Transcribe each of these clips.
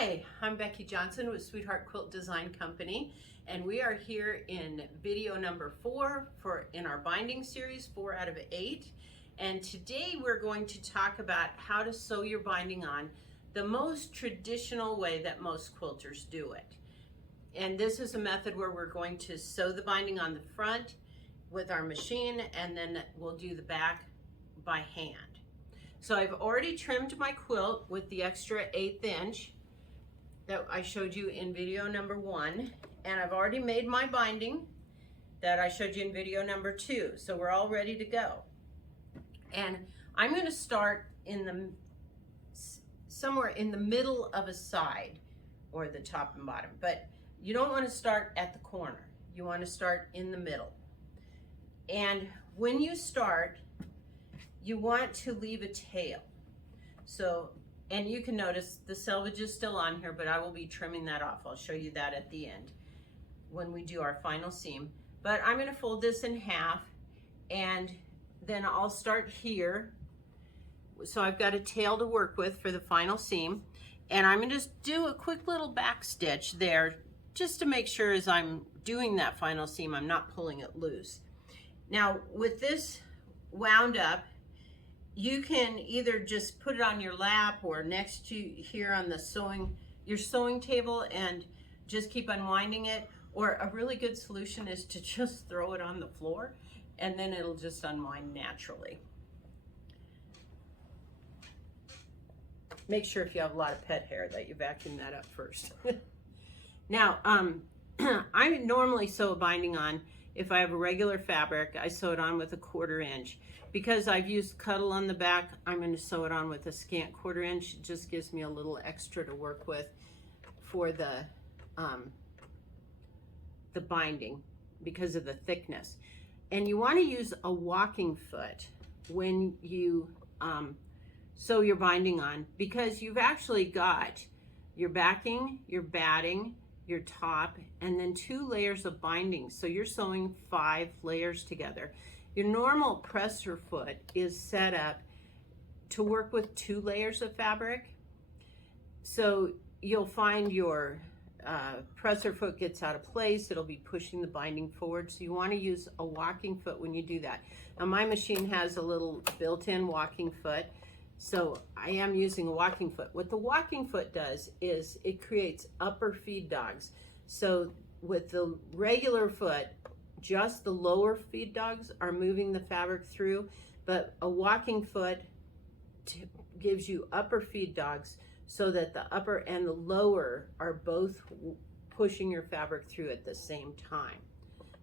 Hi, I'm Becky Johnson with Sweetheart Quilt Design Company, and we are here in video number 4 in our binding series, 4 out of 8. And today we're going to talk about how to sew your binding on the most traditional way that most quilters do it. And this is a method where we're going to sew the binding on the front with our machine, and then we'll do the back by hand. So I've already trimmed my quilt with the extra 1/8 inch that I showed you in video number 1, and I've already made my binding that I showed you in video number 2. So we're all ready to go. And I'm going to start in somewhere in the middle of a side, or the top and bottom, but you don't want to start at the corner. You want to start in the middle. And when you start, you want to leave a tail. So, and you can notice the selvage is still on here, but I will be trimming that off. I'll show you that at the end when we do our final seam. But I'm going to fold this in half, and then I'll start here. So I've got a tail to work with for the final seam, and I'm going to just do a quick little back stitch there just to make sure as I'm doing that final seam I'm not pulling it loose. Now with this wound up, you can either just put it on your lap or next to here on the your sewing table and just keep unwinding it, or a really good solution is to just throw it on the floor and then it'll just unwind naturally. Make sure if you have a lot of pet hair that you vacuum that up first. Now, I normally sew a binding on, if I have a regular fabric, I sew it on with a 1/4 inch. Because I've used cuddle on the back, I'm going to sew it on with a scant 1/4 inch. It just gives me a little extra to work with for the binding because of the thickness. And you want to use a walking foot when you sew your binding on, because you've actually got your backing, your batting, your top, and then 2 layers of binding. So you're sewing 5 layers together. Your normal presser foot is set up to work with 2 layers of fabric. So you'll find your presser foot gets out of place. It'll be pushing the binding forward. So you want to use a walking foot when you do that. Now my machine has a little built-in walking foot, so I am using a walking foot. What the walking foot does is it creates upper feed dogs. So with the regular foot, just the lower feed dogs are moving the fabric through, but a walking foot gives you upper feed dogs so that the upper and the lower are both pushing your fabric through at the same time.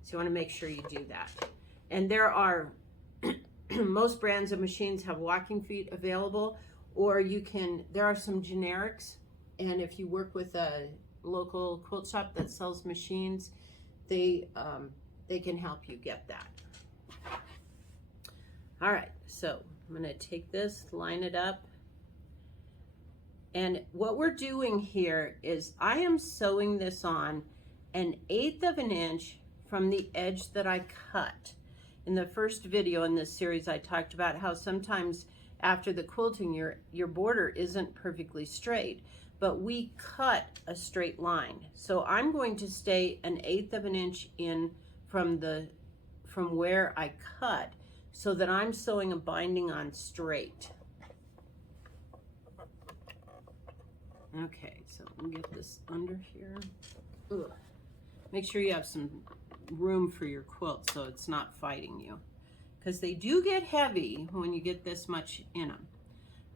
So you want to make sure you do that. And there are most brands of machines have walking feet available, or there are some generics, and if you work with a local quilt shop that sells machines, they can help you get that. All right, so I'm going to take this, line it up, and what we're doing here is I am sewing this on 1/8 of an inch from the edge that I cut. In the first video in this series, I talked about how sometimes after the quilting, your border isn't perfectly straight, but we cut a straight line. So I'm going to stay 1/8 of an inch in from where I cut, so that I'm sewing a binding on straight. Okay, so let me get this under here. Ugh. Make sure you have some room for your quilt so it's not fighting you, because they do get heavy when you get this much in them.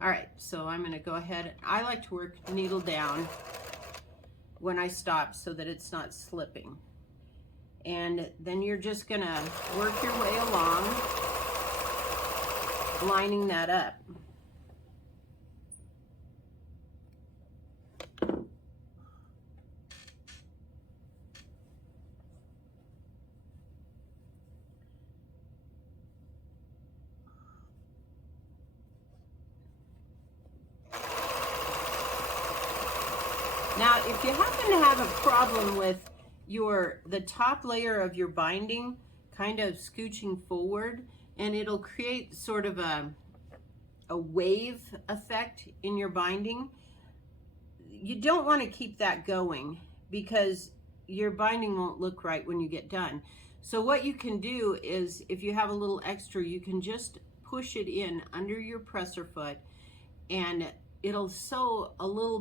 All right, so I'm going to go ahead. I like to work needle down when I stop so that it's not slipping. And then you're just going to work your way along, lining that up. Now, if you happen to have a problem with the top layer of your binding kind of scooching forward, and it'll create sort of a wave effect in your binding, you don't want to keep that going because your binding won't look right when you get done. So what you can do is, if you have a little extra, you can just push it in under your presser foot, and it'll sew a little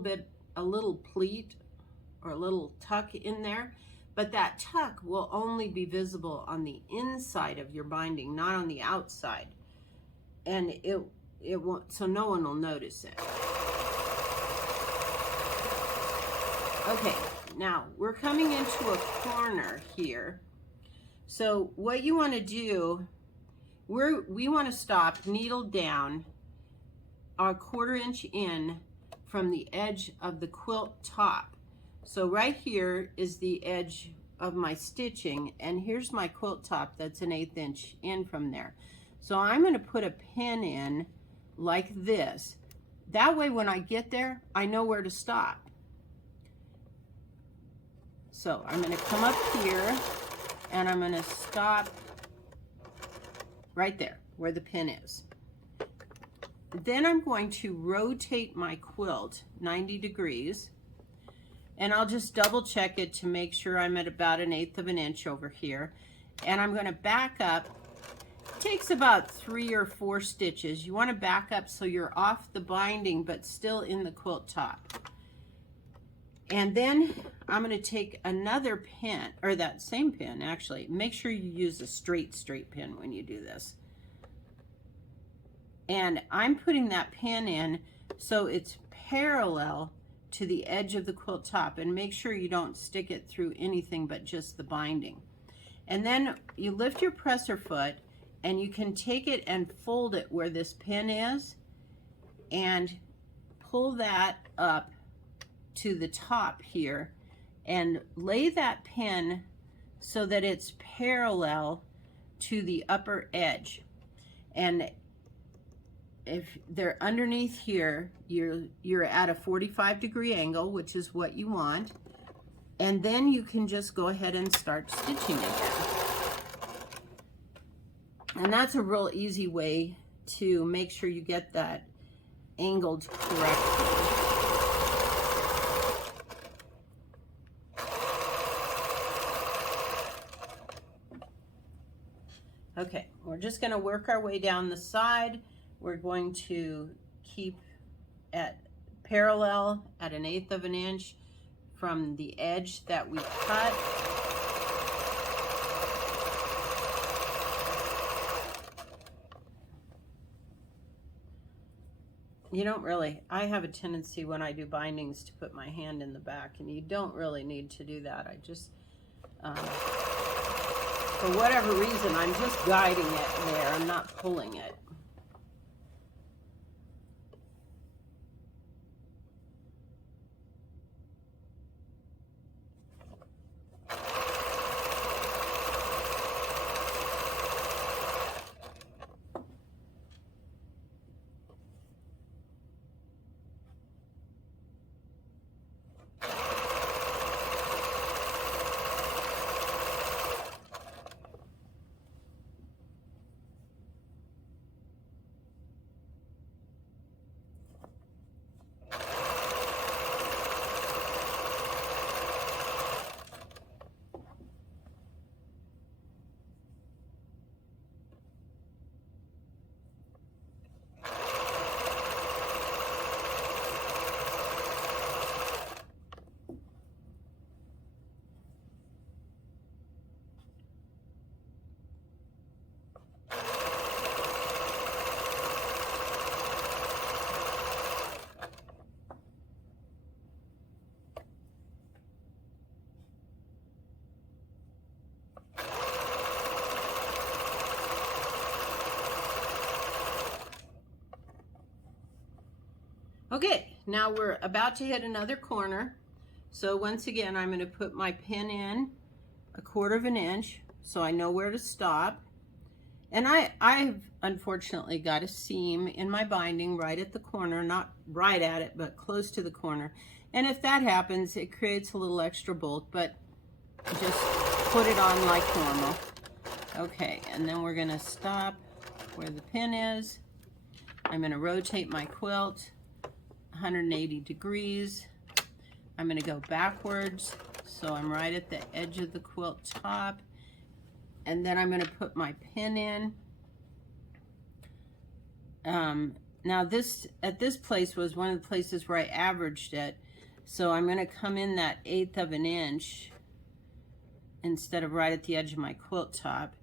pleat or a little tuck in there, but that tuck will only be visible on the inside of your binding, not on the outside, and it won't, so no one will notice it. Okay, now we're coming into a corner here. So what you want to do, we want to stop needle down a 1/4 inch in from the edge of the quilt top. So right here is the edge of my stitching, and here's my quilt top that's an 1/8 inch in from there. So I'm going to put a pin in like this. That way when I get there, I know where to stop. So I'm going to come up here, and I'm going to stop right there where the pin is. Then I'm going to rotate my quilt 90 degrees, and I'll just double check it to make sure I'm at about 1/8 inch over here. And I'm going to back up. It takes about 3 or 4 stitches. You want to back up so you're off the binding but still in the quilt top. And then I'm going to take another pin, or that same pin actually. Make sure you use a straight pin when you do this. And I'm putting that pin in so it's parallel to the edge of the quilt top, and make sure you don't stick it through anything but just the binding. And then you lift your presser foot, and you can take it and fold it where this pin is and pull that up to the top here and lay that pin so that it's parallel to the upper edge. And if they're underneath here, you're at a 45-degree angle, which is what you want. And then you can just go ahead and start stitching again. And that's a real easy way to make sure you get that angled correctly. Okay, we're just going to work our way down the side. We're going to keep at parallel at 1/8 inch from the edge that we cut. You don't really, I have a tendency when I do bindings to put my hand in the back, and you don't really need to do that. I just, for whatever reason, I'm just guiding it there. I'm not pulling it. Okay, now we're about to hit another corner. So once again, I'm going to put my pin in 1/4 inch so I know where to stop. And I've unfortunately got a seam in my binding right at the corner, not right at it, but close to the corner. And if that happens, it creates a little extra bulk, but just put it on like normal. Okay, and then we're going to stop where the pin is. I'm going to rotate my quilt 180 degrees, I'm going to go backwards, so I'm right at the edge of the quilt top, and then I'm going to put my pin in. Now this, at this place, was one of the places where I averaged it, so I'm going to come in that 1/8 of an inch instead of right at the edge of my quilt top,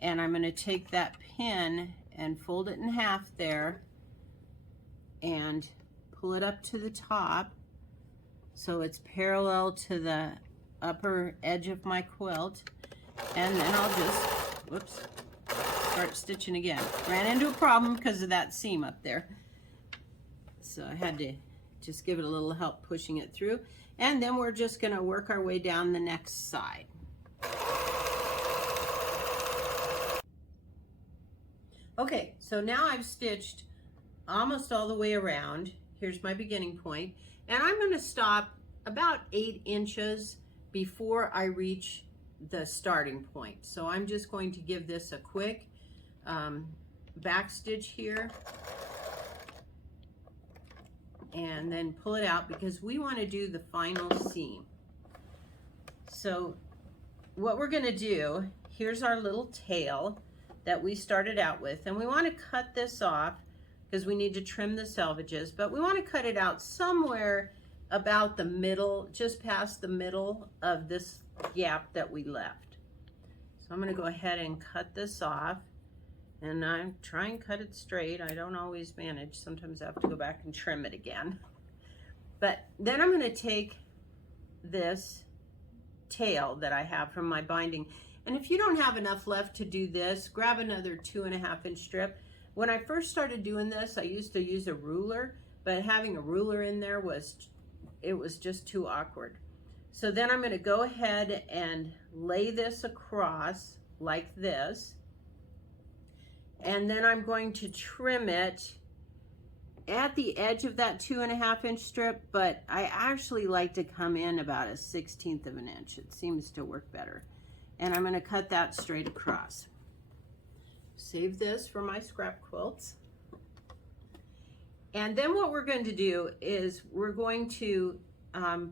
and I'm going to take that pin and fold it in half there and pull it up to the top so it's parallel to the upper edge of my quilt, and then I'll just, whoops, start stitching again. Ran into a problem because of that seam up there, so I had to just give it a little help pushing it through, and then we're just going to work our way down the next side. Okay, so now I've stitched almost all the way around. Here's my beginning point, and I'm going to stop about 8 inches before I reach the starting point. So I'm just going to give this a quick back stitch here and then pull it out because we want to do the final seam. So what we're going to do, here's our little tail that we started out with, and we want to cut this off because we need to trim the selvages, but we want to cut it out somewhere about the middle, just past the middle of this gap that we left. So I'm going to go ahead and cut this off, and I try and cut it straight. I don't always manage. Sometimes I have to go back and trim it again. But then I'm going to take this tail that I have from my binding, and if you don't have enough left to do this, grab another 2.5 inch strip. When I first started doing this, I used to use a ruler, but having a ruler in there was just too awkward. So then I'm going to go ahead and lay this across like this, and then I'm going to trim it at the edge of that 2.5 inch strip, but I actually like to come in about 1/16 of an inch. It seems to work better. And I'm going to cut that straight across. Save this for my scrap quilts. And then what we're going to do is we're going to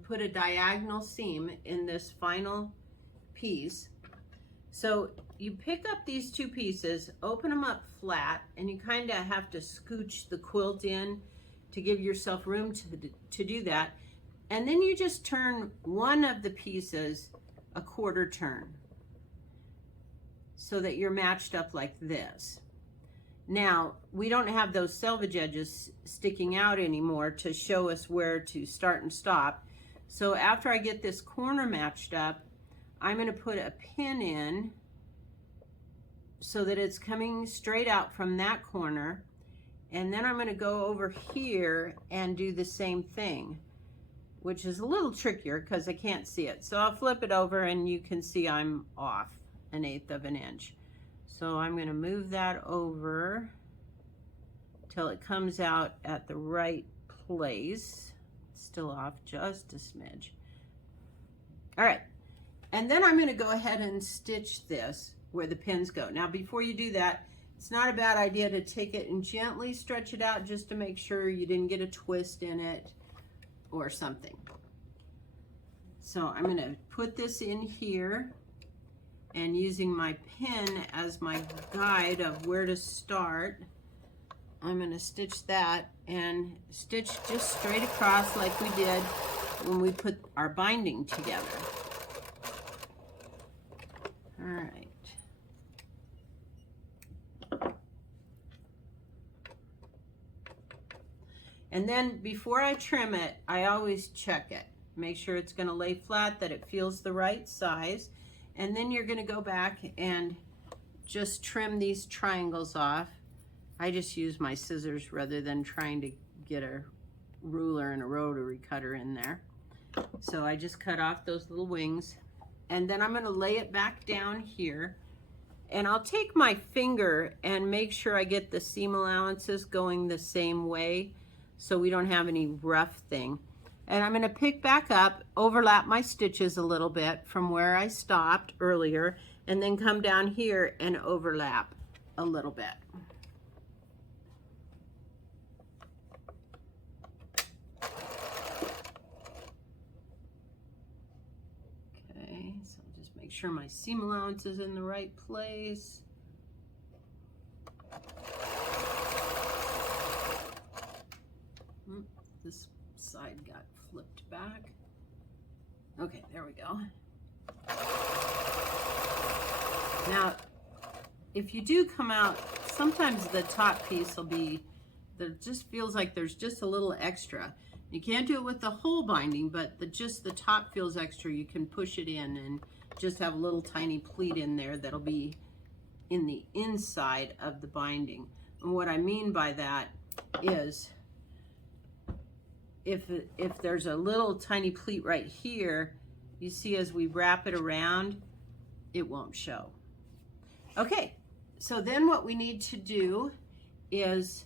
put a diagonal seam in this final piece. So you pick up these two pieces, open them up flat, and you kind of have to scooch the quilt in to give yourself room to do that. And then you just turn one of the pieces a 1/4 turn, so that you're matched up like this. Now, we don't have those selvage edges sticking out anymore to show us where to start and stop. So after I get this corner matched up, I'm going to put a pin in so that it's coming straight out from that corner. And then I'm going to go over here and do the same thing, which is a little trickier because I can't see it. So I'll flip it over and you can see I'm off 1/8 of an inch. So I'm going to move that over till it comes out at the right place. It's still off just a smidge. All right, and then I'm going to go ahead and stitch this where the pins go. Now before you do that, it's not a bad idea to take it and gently stretch it out just to make sure you didn't get a twist in it or something. So I'm going to put this in here, and using my pin as my guide of where to start, I'm going to stitch that and stitch just straight across like we did when we put our binding together. All right. And then before I trim it, I always check it. Make sure it's going to lay flat, that it feels the right size. And then you're going to go back and just trim these triangles off. I just use my scissors rather than trying to get a ruler and a rotary cutter in there. So I just cut off those little wings. And then I'm going to lay it back down here. And I'll take my finger and make sure I get the seam allowances going the same way so we don't have any rough thing. And I'm going to pick back up, overlap my stitches a little bit from where I stopped earlier, and then come down here and overlap a little bit. Make sure my seam allowance is in the right place. This side got flipped back. Okay, there we go. Now, if you do come out, sometimes the top piece will be, there just feels like there's just a little extra. You can't do it with the whole binding, but just the top feels extra. You can push it in and just have a little tiny pleat in there that'll be in the inside of the binding. And what I mean by that is if there's a little tiny pleat right here, you see as we wrap it around, it won't show. Okay, so then what we need to do is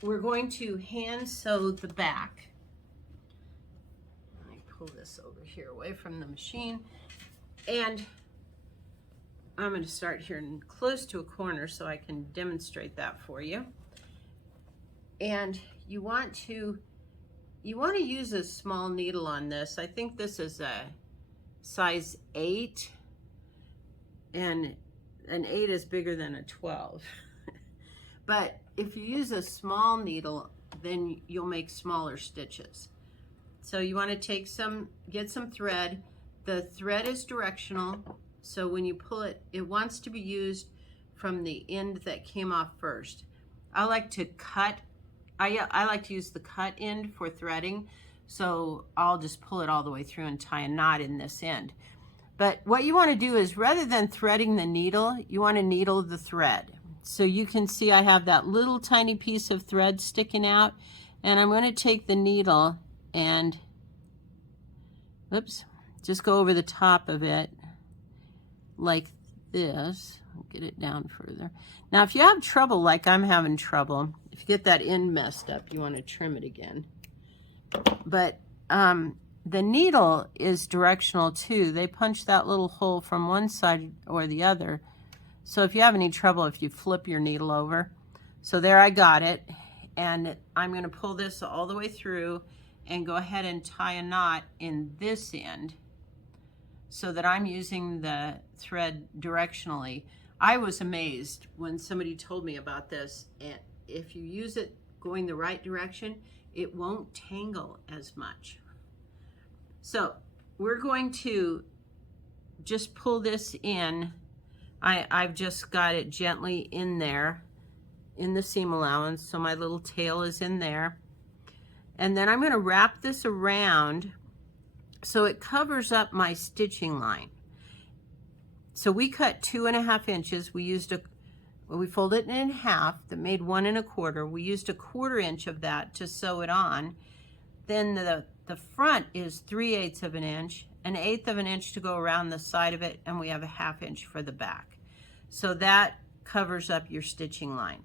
we're going to hand sew the back. Let me pull this over here away from the machine. And I'm going to start here close to a corner so I can demonstrate that for you. And you want to use a small needle on this. I think this is a size 8, and an 8 is bigger than a 12. But if you use a small needle, then you'll make smaller stitches. So you want to get some thread. The thread is directional, so when you pull it, it wants to be used from the end that came off first. I like to use the cut end for threading, so I'll just pull it all the way through and tie a knot in this end. But what you want to do is, rather than threading the needle, you want to needle the thread. So you can see I have that little tiny piece of thread sticking out, and I'm going to take the needle and, oops, just go over the top of it like this. I'll get it down further. Now, if you have trouble like I'm having trouble, if you get that end messed up, you want to trim it again. But the needle is directional too. They punch that little hole from one side or the other. So if you have any trouble, if you flip your needle over. So there, I got it. And I'm going to pull this all the way through and go ahead and tie a knot in this end so that I'm using the thread directionally. I was amazed when somebody told me about this. And if you use it going the right direction, it won't tangle as much. So we're going to just pull this in. I've just got it gently in there in the seam allowance, so my little tail is in there. And then I'm going to wrap this around so it covers up my stitching line. So we cut 2.5 inches. We folded it in half. That made 1 1/4. We used 1/4 inch of that to sew it on. Then the front is 3/8 of an inch, 1/8 of an inch to go around the side of it, and we have 1/2 inch for the back. So that covers up your stitching line.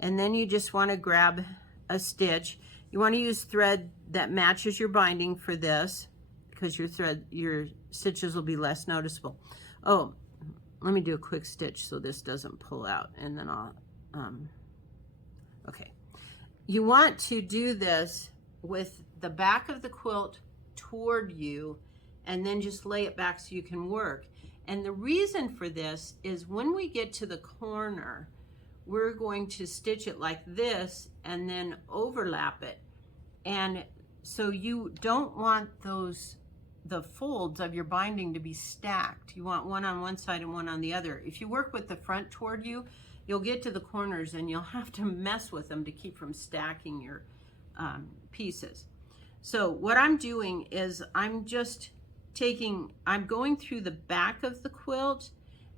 And then you just want to grab a stitch. You want to use thread that matches your binding for this, because your stitches will be less noticeable. Oh, let me do a quick stitch so this doesn't pull out, and then I'll, okay. You want to do this with the back of the quilt toward you, and then just lay it back so you can work. And the reason for this is when we get to the corner, we're going to stitch it like this and then overlap it. And so you don't want the folds of your binding to be stacked. You want one on one side and one on the other. If you work with the front toward you, you'll get to the corners and you'll have to mess with them to keep from stacking your pieces. So what I'm doing is I'm going through the back of the quilt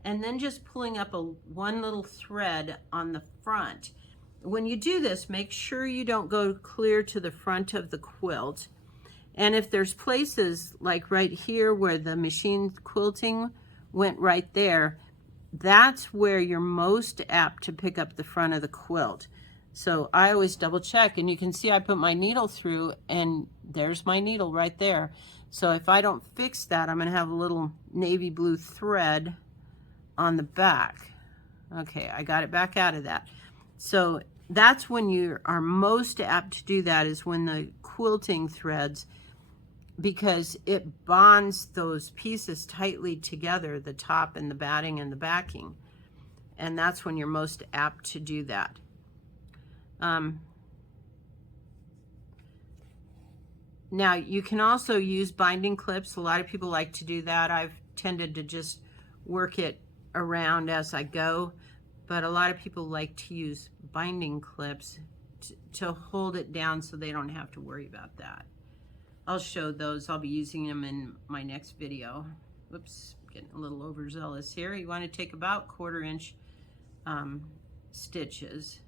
and then just pulling up one little thread on the front. When you do this, make sure you don't go clear to the front of the quilt. And if there's places like right here where the machine quilting went right there, that's where you're most apt to pick up the front of the quilt. So I always double check, and you can see I put my needle through and there's my needle right there. So if I don't fix that, I'm going to have a little navy blue thread on the back. Okay, I got it back out of that. So that's when you are most apt to do that, is when the quilting threads because it bonds those pieces tightly together, the top and the batting and the backing. And that's when you're most apt to do that. Now, you can also use binding clips. A lot of people like to do that. I've tended to just work it around as I go, but a lot of people like to use binding clips to hold it down so they don't have to worry about that. I'll show those. I'll be using them in my next video. Whoops, getting a little overzealous here. You want to take about 1/4 inch stitches.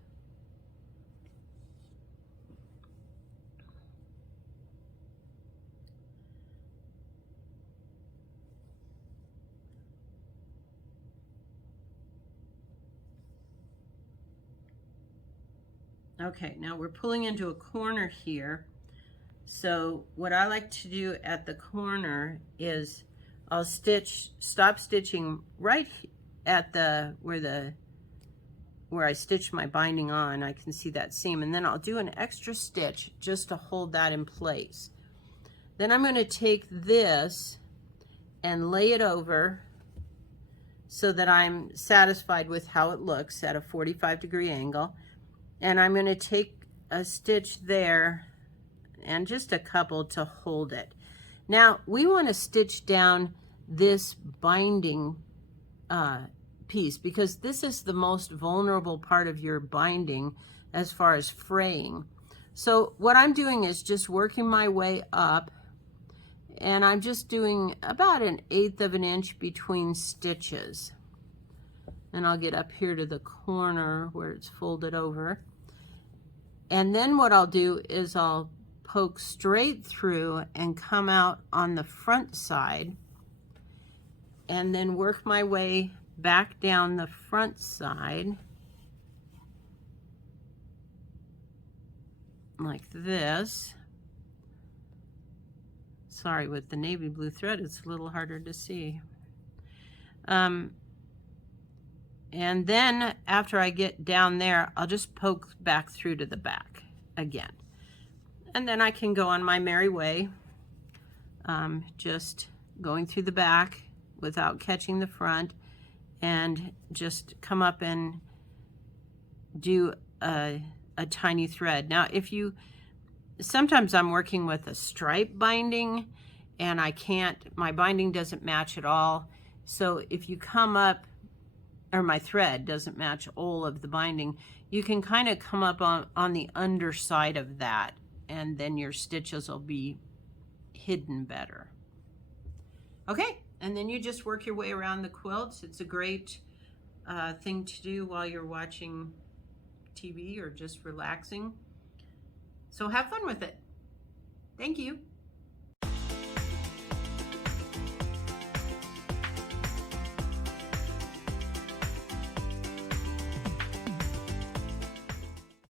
Okay, now we're pulling into a corner here. So what I like to do at the corner is I'll stop stitching right at where I stitched my binding on. I can see that seam, and then I'll do an extra stitch just to hold that in place. Then I'm going to take this and lay it over so that I'm satisfied with how it looks at a 45-degree angle. And I'm going to take a stitch there and just a couple to hold it. Now we want to stitch down this binding piece because this is the most vulnerable part of your binding as far as fraying. So what I'm doing is just working my way up, and I'm just doing about 1/8 of an inch between stitches. And I'll get up here to the corner where it's folded over. And then what I'll do is I'll poke straight through and come out on the front side, and then work my way back down the front side like this. Sorry, with the navy blue thread it's a little harder to see. And then after I get down there, I'll just poke back through to the back again. And then I can go on my merry way, just going through the back without catching the front, and just come up and do a tiny thread. Now, sometimes I'm working with a stripe binding and my binding doesn't match at all. So if you come up, or my thread doesn't match all of the binding, you can kind of come up on the underside of that, and then your stitches will be hidden better. Okay, and then you just work your way around the quilts. It's a great thing to do while you're watching TV or just relaxing. So have fun with it. Thank you.